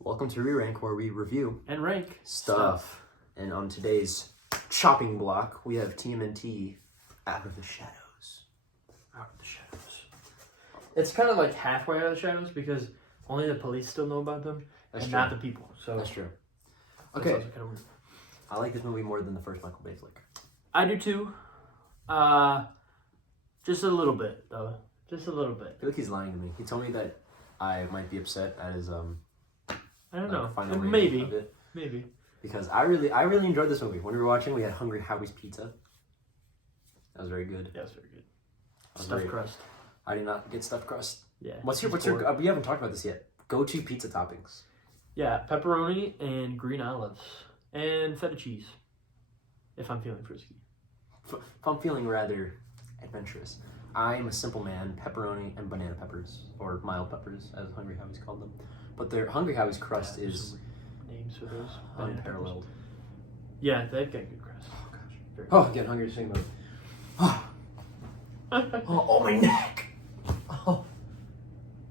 Welcome to Re-Rank, where we review and rank stuff. And on today's chopping block, we have TMNT, Out of the Shadows. Out of the Shadows. It's kind of like halfway out of the shadows because only the police still know about them That's and true. not the people. So That's true. that's Okay. also kind of weird. I like this movie more than the first Michael Bay flick. I do too. Just a little bit though. Just a little bit. I feel like he's lying to me. He told me that I might be upset at his I don't know. final rating Maybe. of it. Maybe. Because I really enjoyed this movie. When we were watching, we had Hungry Howie's Pizza. That was very good. Yeah, it's very good. That was Stuffed very- crust. I did not get stuffed crust. Yeah. What's your we haven't talked about this yet. Go-to pizza toppings. Yeah, pepperoni and green olives and feta cheese. If I'm feeling frisky. If I'm feeling rather adventurous, I'm a simple man, pepperoni and banana peppers, or mild peppers, as Hungry Howie's called them. But their Hungry Howie's crust Yeah, is names for those. Banana unparalleled. peppers. Yeah, they've got good crust. Oh gosh. Very Oh, getting hungry just thinking about it. Oh, my neck! Oh.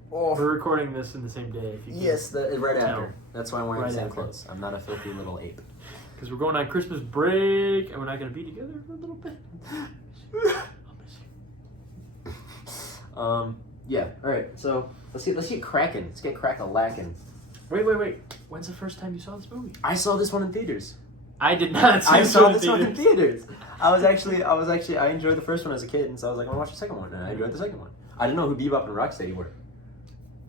We're recording this in the same day. If you Yes, right tell. after. That's why I'm wearing Right the same after. clothes. I'm not a filthy little ape. Because we're going on Christmas break and we're not going to be together for a little bit. I'll miss you. Yeah. All right. So let's get cracking. Let's get crack-a-lacking. Wait. When's the first time you saw this movie? I saw this one in theaters. I did not see I this saw one this in one in theaters. theaters. I enjoyed the first one as a kid, and so I was like, I want to watch the second one, and I enjoyed the second one. I didn't know who Bebop and Rocksteady were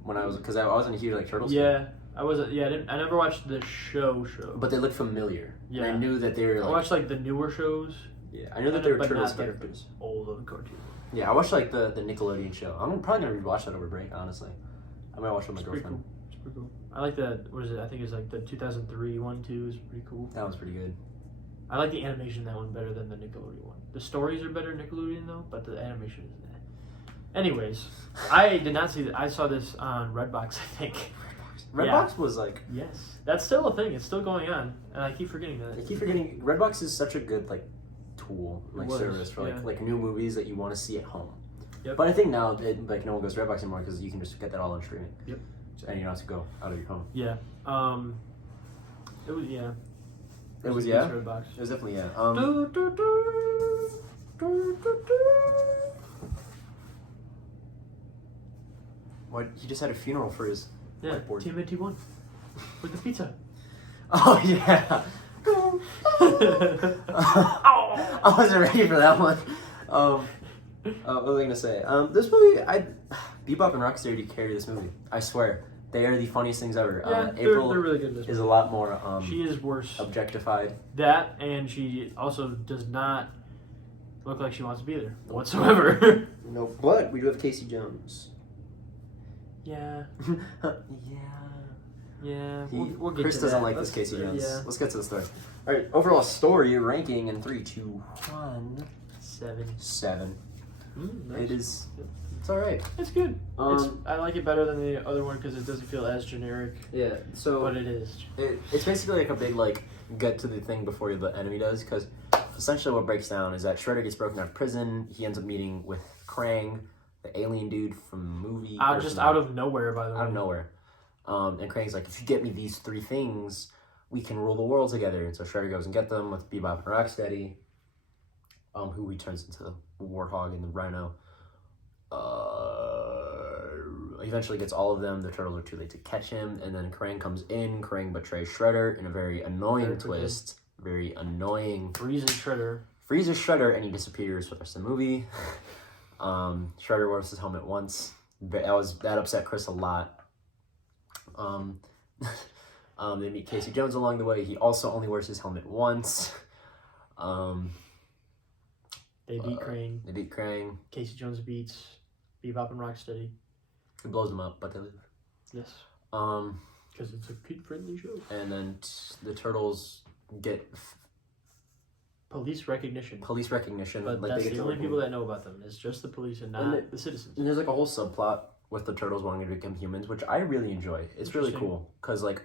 when I wasn't a huge like Turtles fan. Yeah, I wasn't. Yeah, I never watched the show. But they looked familiar. Yeah. And I knew that they were I like. watched like the newer shows. Yeah, I knew that they were but Turtles not, like, characters. Old cartoon. Yeah, I watched like the Nickelodeon show. I'm probably gonna rewatch that over break. Honestly, I might watch it with my It's pretty girlfriend. cool. It's pretty cool. I like the what is it? I think it's like the 2003 one too. Is pretty cool. That was pretty good. I like the animation in that one better than the Nickelodeon one. The stories are better in Nickelodeon though, but the animation is that. Anyways, I did not see that. I saw this on Redbox, I think. Redbox was like. Yes, that's still a thing. It's still going on, and I keep forgetting that. I keep forgetting. Redbox is such a good like tool, like was, service for yeah. like new movies that you want to see at home. Yep. But I think now like no one goes to Redbox anymore because you can just get that all on streaming. Yep. And you don't have to go out of your home. Yeah. It was yeah. It was yeah. Redbox. It was definitely yeah. Do, do, do. Do, do, do. What? He just had a funeral for his Yeah, whiteboard. TMNT won with the pizza. Oh yeah. I wasn't ready for that one. What was I gonna say? This movie, Bebop and Rocksteady carry this movie. I swear, they are the funniest things ever. Yeah, April they're really good in this is movie. a lot more She is worse. objectified. That, and she also does not look like she wants to be there whatsoever. No, but we do have Casey Jones. Yeah, Yeah. we'll get Chris to doesn't that. like this Casey Jones. Yeah. Let's get to the story. All right, overall story ranking in 3, 2, 1. 7. 7. Nice. It is. It's all right. It's good. I like it better than the other one because it doesn't feel as generic. Yeah. So. But it is. It's basically like a big like get to the thing before the enemy does, because essentially what breaks down is that Shredder gets broken out of prison. He ends up meeting with Krang, the alien dude from the movie. Just out of nowhere, by the way. Out of nowhere. And Krang's like, if you get me these 3 things, we can rule the world together. And so Shredder goes and get them with Bebop and Rocksteady, who he turns into the Warthog and the Rhino. He eventually gets all of them. The turtles are too late to catch him. And then Krang comes in. Krang betrays Shredder in a very annoying twist. Very annoying. Freezes Shredder. Freezes Shredder, and he disappears for the rest of the movie. Shredder wears his helmet once. That upset Chris a lot. They meet Casey Jones along the way. He also only wears his helmet once. They beat Krang. They beat Krang. Casey Jones beats Bebop and Rocksteady. He blows them up, but they live. Yes. Because it's a kid-friendly show. And then the turtles get Police recognition. But But that's the only people that know about them. It's just the police and not the citizens. And there's like a whole subplot with the turtles wanting to become humans, which I really enjoy. It's really cool because like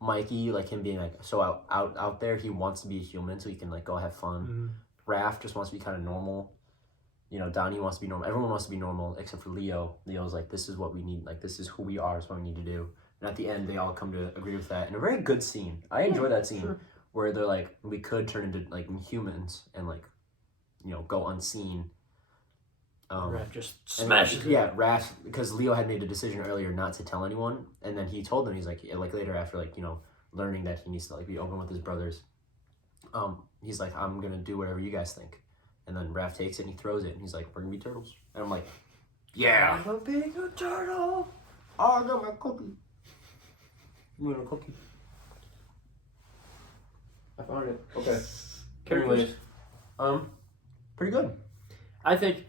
Mikey, like him being like so out there, he wants to be a human so he can like go have fun. Mm-hmm. Raph just wants to be kind of normal. You know, Donnie wants to be normal. Everyone wants to be normal except for Leo. Leo's like, this is what we need. Like, this is who we are. It's what we need to do. And at the end, they all come to agree with that. And a very good scene. I enjoy that scene sure. where they're like, we could turn into like humans and like, go unseen. Raph just smashes it. Yeah, Raph, because Leo had made a decision earlier not to tell anyone, and then he told them, he's like later after learning that he needs to like be open with his brothers. He's like, I'm gonna do whatever you guys think, and then Raph takes it and he throws it, and he's like, we're gonna be turtles, and I'm like, yeah, I'm being a turtle. oh, I got my cookie. You want a cookie? I found it. Okay. Characters. Anyways, pretty good. I think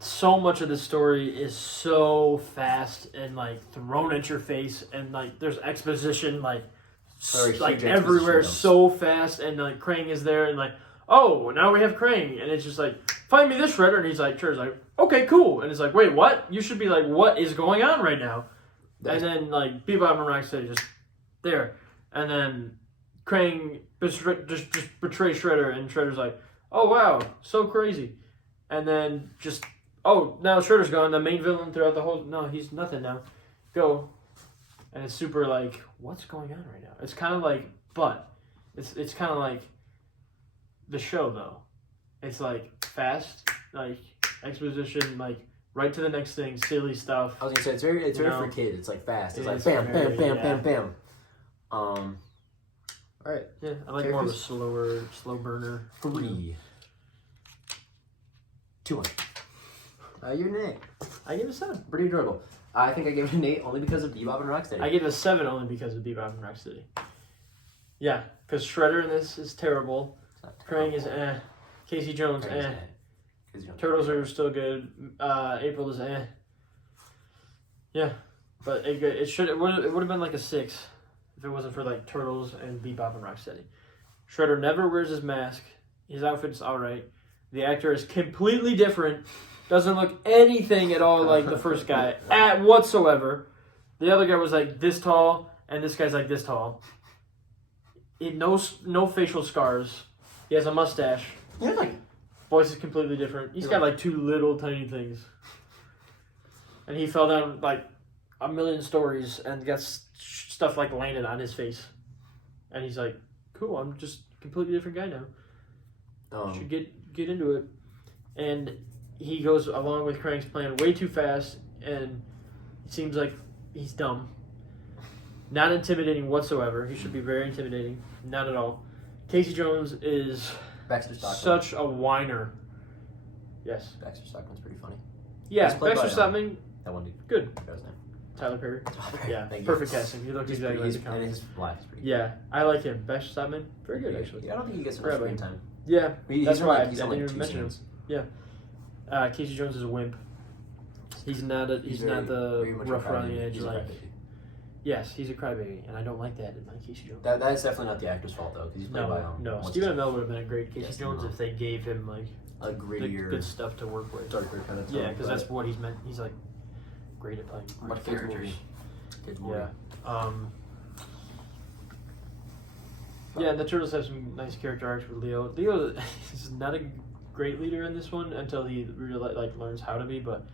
so much of the story is so fast and like thrown at your face, and like there's exposition like everywhere so fast, and like Krang is there and like, oh, now we have Krang, and it's just like, find me this shredder, and he's like, Shredder's like, okay, cool, and it's like, wait, what? You should be like, what is going on right now? And then like Bebop and Rocksteady just there, and then Krang just betrays Shredder, and Shredder's like, oh wow, so crazy, and then just, oh, now Shredder's gone, the main villain throughout the whole, no, he's nothing now, go, and it's super like, what's going on right now? It's kind of like, but it's kind of like the show though, it's like fast, like exposition, like right to the next thing, silly stuff. I was gonna say it's very for kids. It's like fast. It's like bam, bam, bam, bam, bam. All right. Yeah, I like more of a slow burner. 3, 2, 1. You're an 8. I give it a 7. Pretty enjoyable. I think I gave it an 8 only because of Bebop and Rocksteady. I gave it a 7 only because of Bebop and Rocksteady. Yeah, because Shredder in this is terrible. Krang is Casey Jones Turtles are still good. April is Yeah, but it would have been like a 6 if it wasn't for like Turtles and Bebop and Rocksteady. Shredder never wears his mask. His outfit's alright. The actor is completely different. Doesn't look anything at all like the first guy at whatsoever. The other guy was like this tall, and this guy's like this tall. No facial scars. He has a mustache. Yeah, like voice is completely different. He's got like 2 little tiny things, and he fell down like a million stories and got stuff like landed on his face, and he's like, "Cool, I'm just a completely different guy now." Should get into it, and he goes along with Krang's plan way too fast, and it seems like he's dumb. Not intimidating whatsoever. He should be very intimidating. Not at all. Casey Jones is such a whiner. Yes. Baxter Stockman's pretty funny. Yeah, Baxter Stockman. That one dude. Good. That was name. Tyler Perry. Yeah, perfect casting. He looks exactly like the comic. And his laugh is pretty good. Yeah, I like him. Baxter Stockman, very good actually. Yeah, I don't think he gets enough screen time. Yeah, that's why I he's didn't on even mention him. Yeah. Casey Jones is a wimp. He's not the rough around the edge like. Yes, he's a crybaby, and I don't like that in my Casey Jones. That's definitely not the actor's fault though, because he's played by No, Stephen Amell would have been a great Casey Jones if they gave him like a grittier, good stuff to work with. Darker kind of. Yeah, because that's what he's meant. He's like great at playing great characters. Kids movie. Yeah. Yeah, and the Turtles have some nice character arcs with Leo. Leo is not a great leader in this one until he really learns how to be, but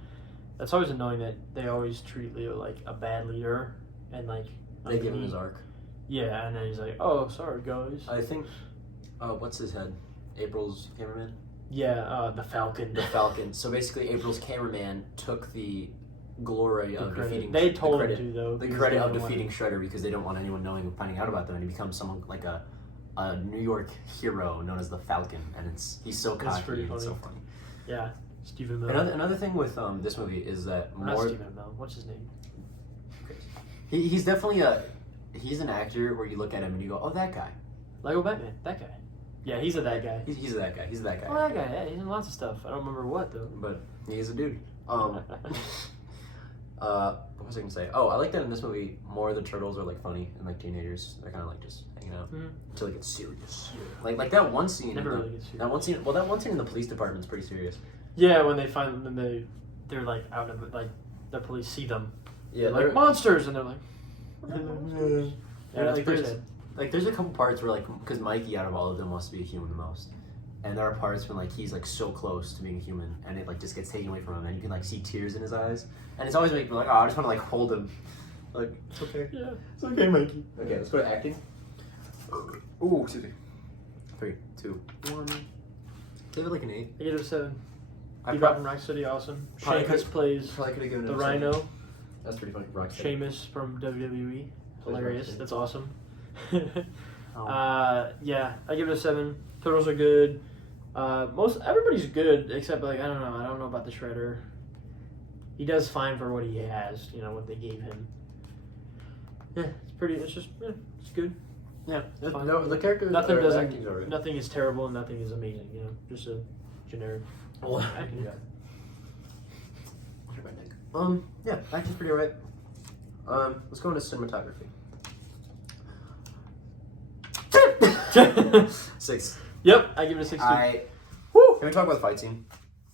that's always annoying that they always treat Leo like a bad leader, and like they give him his arc. Yeah, and then he's like, "Oh, sorry guys." I think, what's his head? April's cameraman. Yeah, the Falcon. The Falcon. So basically, April's cameraman took the glory of defeating. They told him to though. The credit of defeating Shredder because they don't want anyone knowing and finding out about them, and he becomes someone like a New York hero known as the Falcon, and he's so cocky and it's so funny. Yeah, Stephen Amell. Another thing with this movie is that not Stephen Amell. What's his name? He's definitely he's an actor where you look at him and you go, oh, that guy. Lego Batman, that guy. Yeah, he's that guy. He's that guy. He's that guy. Oh, that guy. Yeah, he's in lots of stuff. I don't remember what though. But he's a dude. What was I gonna say? Oh, I like that in this movie more of the turtles are like funny and like teenagers. They're kind of like just hanging out until it gets serious. Yeah. Like that one scene. Never really gets serious. That one scene in the police department's pretty serious. Yeah, when they find them, they're like out of like the police see them. Yeah, they're like monsters, and they're like. Yeah, that's pretty sad. Like there's a couple parts where like because Mikey out of all of them wants to be a human the most, and there are parts when like he's like so close to being a human and it like just gets taken away from him and you can like see tears in his eyes and it's always making me like, oh, I just want to like hold him Like, it's okay. Yeah. It's okay, Mikey. Okay, let's go to acting. Ooh, excuse me. 3, 2, 1. Give it like an 8. I give it a 7. I Bebop from Rocksteady, awesome. Probably Sheamus plays probably could have given it the a 7. Rhino. That's pretty funny. Rocksteady. Sheamus from WWE. Hilarious. Rocksteady. That's awesome. Oh. Yeah, I give it a 7. Turtles are good. Everybody's good except like I don't know about the Shredder. He does fine for what he has, what they gave him. Yeah, it's good. Yeah, fine. no, the characters. Nothing doesn't. Acting's alright. Nothing is terrible and nothing is amazing. Just a generic. Acting. Yeah. Yeah, acting's pretty alright. Let's go into cinematography. 6. Yep, I give it a 6 too. Can we talk about the fight scene?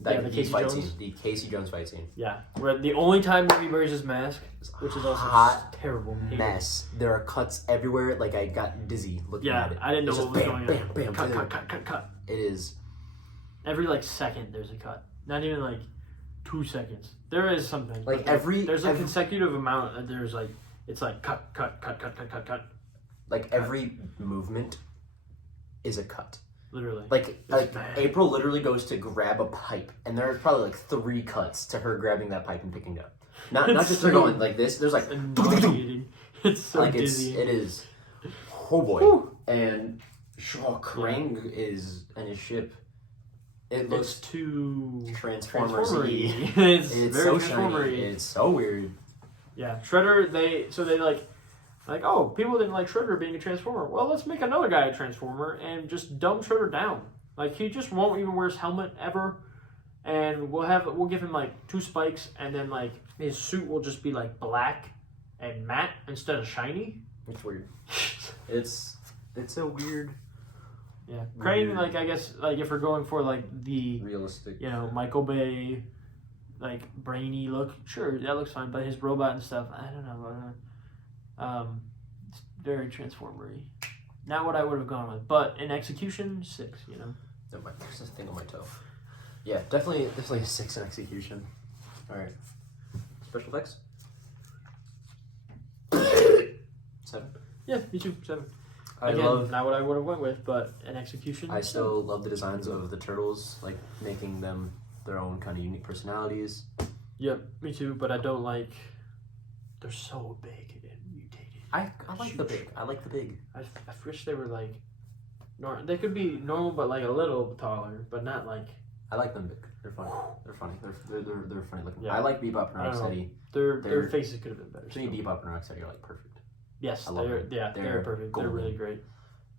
The Casey fight Jones? scene. The Casey Jones fight scene. Yeah, where the only time he wears his mask, which is also hot terrible. Mess. There are cuts everywhere. Like I got dizzy looking at it. I didn't know It's what just was going bam, on. bam, bam, Cut. It is. Every second there's a cut. Not even 2 seconds. There is something. Like there's a consecutive amount. There's it's cut. Like every movement is a cut. Literally. Like April literally goes to grab a pipe, and there's probably 3 cuts to her grabbing that pipe and picking it up. Not just her going like this. There's nauseating. It's so dizzy. It is. Oh boy. Whew. And Krang is and his ship. It looks too Transformers-y. It's very so Transformers-y. shiny. It's so weird. Yeah, Shredder. They oh, people didn't like Shredder being a Transformer. Well, let's make another guy a Transformer and just dumb Shredder down. He just won't even wear his helmet ever, and we'll give him 2 spikes, and then his suit will just be black and matte instead of shiny. It's weird. It's a weird. Yeah, Crane. I guess if we're going for the realistic, Michael Bay, brainy look. Sure, that looks fine, but his robot and stuff, I don't know. It's very Transformer-y. Not what I would have gone with, but in execution, 6. There's a thing on my toe. Yeah, definitely a 6 in execution. All right, special effects. 7. Yeah, me too. 7. I Again, love. not what I would have went with, but in execution, I still love the designs of the turtles, making them their own kind of unique personalities. Yep, me too. But I don't like. They're so big and mutated. I like the big. I like the big. I wish they were they could be normal, but a little taller, but not I like them big. They're funny. They're funny. They're funny looking. Yeah. I like Bebop and Rocksteady. Their faces could have been better. To me, Bebop and Rocksteady are perfect. Yes, I love them. they're perfect. Golden. They're really great.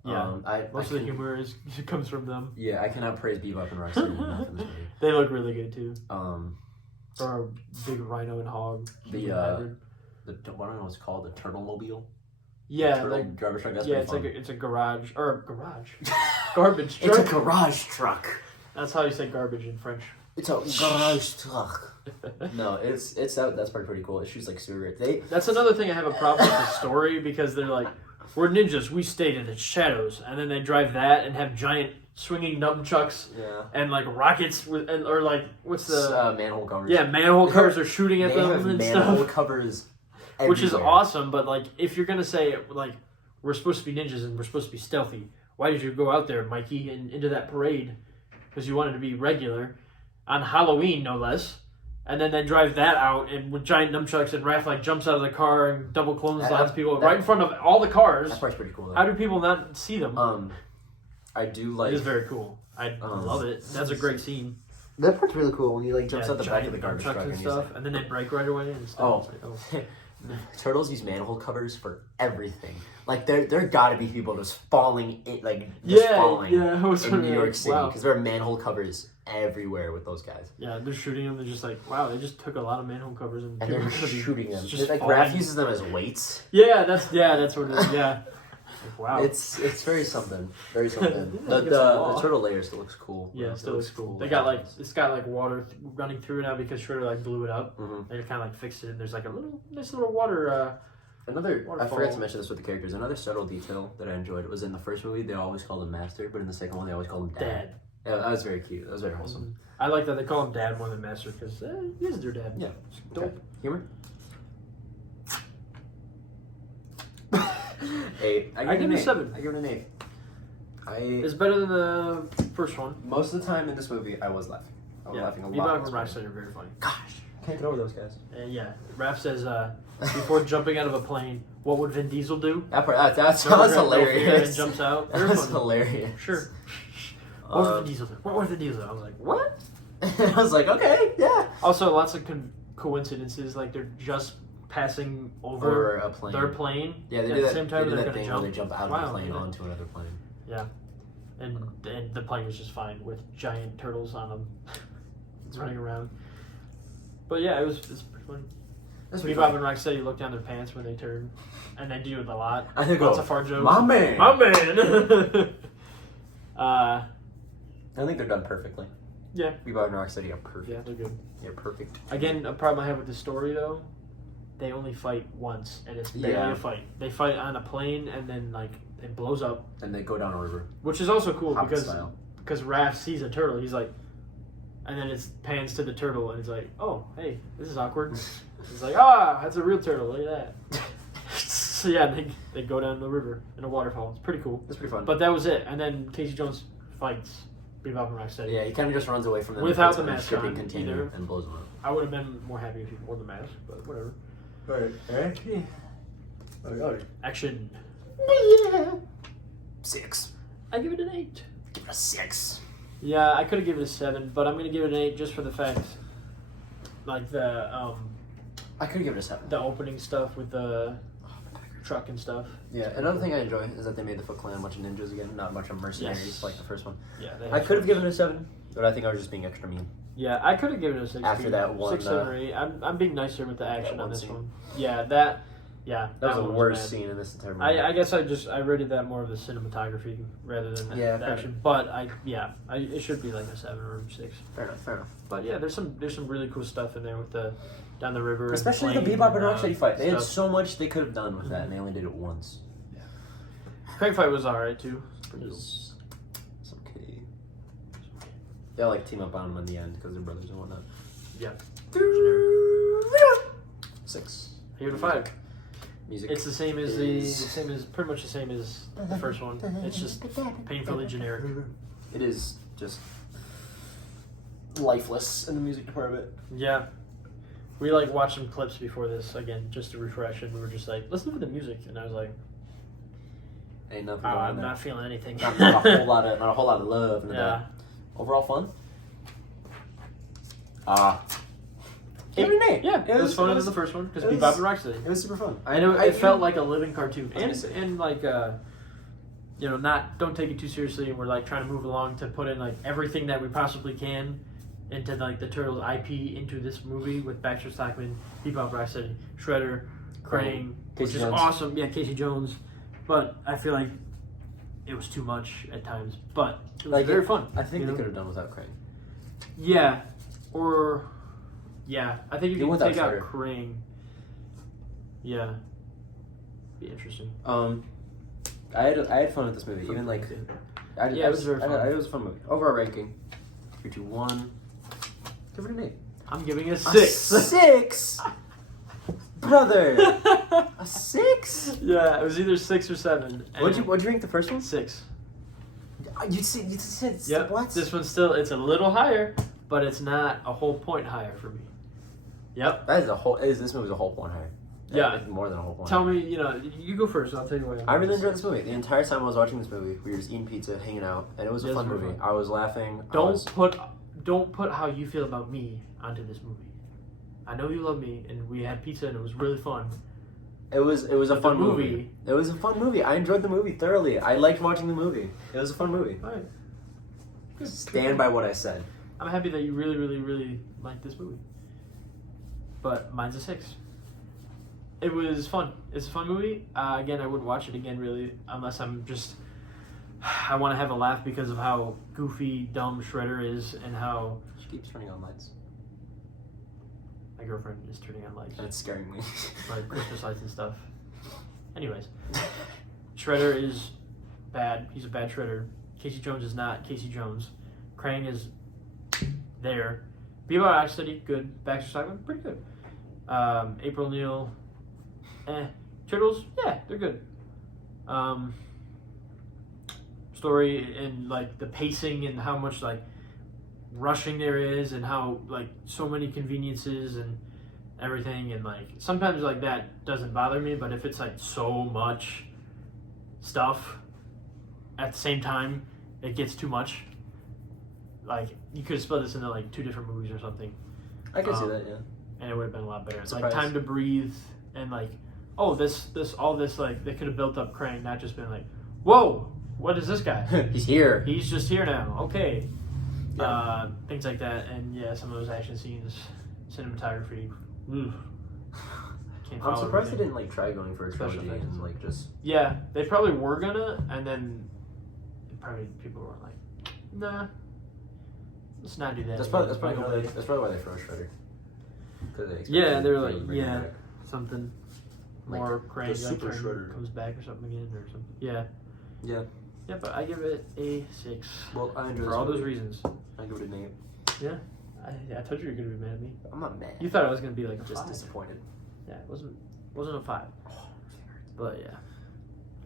Yeah, most of the humor comes from them. Yeah, I cannot praise Bebop and Rocksteady enough in this movie. They look really good too. For a big rhino and hog. The I don't know what it's called, the Turtle Mobile. Yeah, garbage truck. That's it's a garage garbage truck. It's a garage truck. That's how you say garbage in French. It's a garage truck. No, it's that's pretty cool. It shoots super great. That's another thing I have a problem with the story because they're we're ninjas, we stayed in the shadows, and then they drive that and have giant swinging nunchucks and rockets what's the manhole covers? Yeah, manhole covers are shooting at them and manhole stuff. Covers, which is awesome. But if you're gonna say we're supposed to be ninjas and we're supposed to be stealthy, why did you go out there, Mikey, and into that parade? Because you wanted to be regular on Halloween, no less. And then they drive that out and with giant nunchucks and Raph jumps out of the car and double clotheslines people right in front of all the cars. That part's pretty cool. Though. How do people not see them? I do like. It is very cool. I love it. That's a great scene. That part's really cool when he jumps out the back of the garbage truck and stuff, and then they brake right away and stuff. Turtles use manhole covers for everything. There gotta be people just falling in, falling in New York City because there are manhole covers everywhere with those guys. Yeah, they're shooting them. They're just wow, they just took a lot of manhole covers and they're shooting them. Just Raph uses them as weights. Yeah, that's what it is. Yeah. Wow. It's very something. Very something. the turtle layer still looks cool. Yeah, it still looks cool. They got it's got water running through it now because Shredder blew it up. Mm-hmm. They kind of fixed it and there's a nice little water waterfall. I forgot to mention this with the characters. Another subtle detail that I enjoyed was in the first movie they always called him Master, but in the second one they always called him Dad. Yeah, that was very cute. That was very wholesome. Mm-hmm. I like that they call him Dad more than Master because he is their dad. Yeah. Dope. Humor? 8. I give it a 7. I give it an 8. It's better than the first one. Most of the time in this movie, I was laughing. I was laughing a lot. Bebop and Rocksteady are very funny. Gosh, can't get over those guys. Yeah, Raph says before jumping out of a plane, what would Vin Diesel do? That part, that sounds hilarious. And jumps out. That was hilarious. Sure. What would Vin Diesel do? What would Vin Diesel do? I was like, what? I was like, okay, yeah. Also, lots of coincidences. Like they're just passing over a plane. Their plane. Yeah, they at do the that. same time they do they're that going thing to jump. where they jump out of the plane onto another plane. Yeah, and the plane was just fine with giant turtles on them, running around. But yeah, it's pretty funny. Bebop and Rocksteady look down their pants when they turn, and they do it a lot. I think lots of fart jokes. My man. I think they're done perfectly. Yeah. Bebop and Rocksteady are perfect. Yeah, they're good. They're perfect. Again, a problem I have with the story though, they only fight once, and it's barely a fight. They fight on a plane, and then like it blows up, and they go down a river. Which is also cool Hobbit because style. Raph sees a turtle, he's like, and then it pans to the turtle, and he's like, oh, hey, this is awkward. He's like, that's a real turtle. Look at that. So yeah, they go down the river in a waterfall. It's pretty cool. It's pretty fun. But that was it. And then Casey Jones fights Bebop and Rocksteady. Yeah, he kind of just runs away from them without the mask on container and blows them up. I would have been more happy if he wore the mask, but whatever. Right. Yeah. Action. 6. I give it an 8. Give it a 6. Yeah, I could have given it a 7, but I'm gonna give it an 8 just for the fact, like the I could give it a 7. The opening stuff with the truck and stuff. Yeah, another thing I enjoy is that they made the Foot Clan a bunch of ninjas again, not a bunch of mercenaries like the first one. Yeah, I could have given it a 7, but I think I was just being extra mean. Yeah, I could have given it a 6. After that one, 6, 7, or 8. I'm being nicer with the action on this scene. one. Yeah, that was the one worst bad. scene in this entire movie. I guess I rated that more of the cinematography rather than the action. But it should be like a 7 or 6. Fair enough. But yeah, there's some really cool stuff in there with the down the river, especially the Bebop and Rocksteady fight. They had so much they could have done with that, and they only did it once. Yeah, Crane fight was alright too. It's okay. They all like team up on them in the end because they're brothers and whatnot. Yeah. 6. I give it a 5. Music. It's pretty much the same as the first one. It's just painfully generic. It is just lifeless in the music department. Yeah. We like watched some clips before this again just to refresh, and we were just like, let's look at the music, and I was like, ain't nothing. I'm not feeling anything. Not a whole lot of love. Yeah. Overall fun. Give it an 8. Yeah, it was funner than the first one because Bebop and Rocksteady. It was super fun. I know it felt like a living cartoon, and like don't take it too seriously, and we're like trying to move along to put in like everything that we possibly can into like the Turtles IP into this movie with Baxter Stockman, Bebop, Rocksteady, Shredder, Krang, which is awesome. Yeah, Casey Jones, but I feel like it was too much at times, but it was very fun. I think they could have done without Krang. Yeah, I think you can take out Shredder. Krang. Yeah, be interesting. I had fun with this movie. Even like, it was very fun. It was a fun movie. Overall ranking, 3, 2, 1. Give it an 8. I'm giving it a 6. A 6, brother. A 6? Yeah, it was either 6 or 7. What'd you rank the first one? 6. You said Yep. what? This one's it's a little higher, but it's not a whole point higher for me. Yep. This movie's a whole point higher. Yeah. Like more than a whole point. Tell me, you go first. I'll tell you why. I really enjoyed this movie. The entire time I was watching this movie, we were just eating pizza, hanging out, and it was a fun movie. I was laughing. Don't put how you feel about me onto this movie. I know you love me, and we had pizza, and it was really fun. It was a fun movie. It was a fun movie. I enjoyed the movie thoroughly. I liked watching the movie. It was a fun movie. All right. Good. Stand by what I said. I'm happy that you really, really, really liked this movie. But mine's a 6. It was fun. It's a fun movie. Again, I wouldn't watch it again, really, unless I want to have a laugh because of how goofy, dumb Shredder is and how... She keeps turning on lights. My girlfriend is turning on lights. That's scaring me. Like Christmas lights and stuff. Anyways. Shredder is bad. He's a bad Shredder. Casey Jones is not Casey Jones. Krang is there. Bebop Rocksteady, good. Baxter Stockman, pretty good. April O'Neil, Turtles, yeah, they're good. Story and like the pacing and how much like rushing there is and how like so many conveniences and everything, and like sometimes like that doesn't bother me, but if it's like so much stuff at the same time, it gets too much. Like you could have split this into like 2 different movies or something. I can see that, yeah. And it would have been a lot better. It's like Surprise. time to breathe and like, oh, this all this like they could have built up Krang, not just been like, whoa, what is this guy? He's here. He's just here now. Okay. Yeah. Things like that, and yeah, some of those action scenes, cinematography. Can't I'm follow surprised they everything. didn't like try going for a Special trilogy effects. and like just. Yeah, they probably were gonna, and then probably people were like, nah, let's not do that. That's probably why they froze Shredder. Yeah, they they're were like, yeah, something Like, more the crazy, like Super Shredder. comes back or something again or something. Yeah, Yeah. yeah, but I give it a 6 Well, I enjoyed for all those reasons. I give it an 8. Yeah, I told you you were gonna be mad at me. I'm not mad. You thought it was gonna be like a Just 5. disappointed. Yeah, it wasn't a 5. But yeah,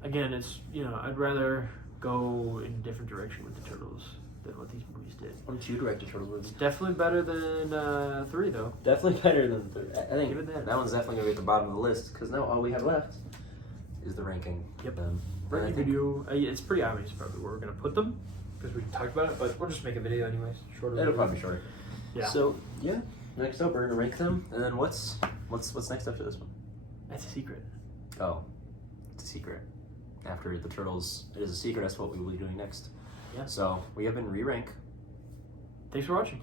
again, it's I'd rather go in a different direction with the Turtles than what these movies did. Why don't you direct a Turtles movie? It's definitely better than 3 though. Definitely better than 3. I think Give it that one's definitely gonna be at the bottom of the list because now all we have left is the ranking. Yep. And I Ranking think- video. It's pretty obvious probably where we're gonna put them because we talked about it, but we'll just make a video anyways. Shorter. It'll video. probably be shorter. Yeah. So yeah, next up we're gonna rank them, and then what's next after this one? That's a secret. Oh, it's a secret. After the Turtles, it is a secret as to what we will be doing next. Yeah. So we have been re-rank. Thanks for watching.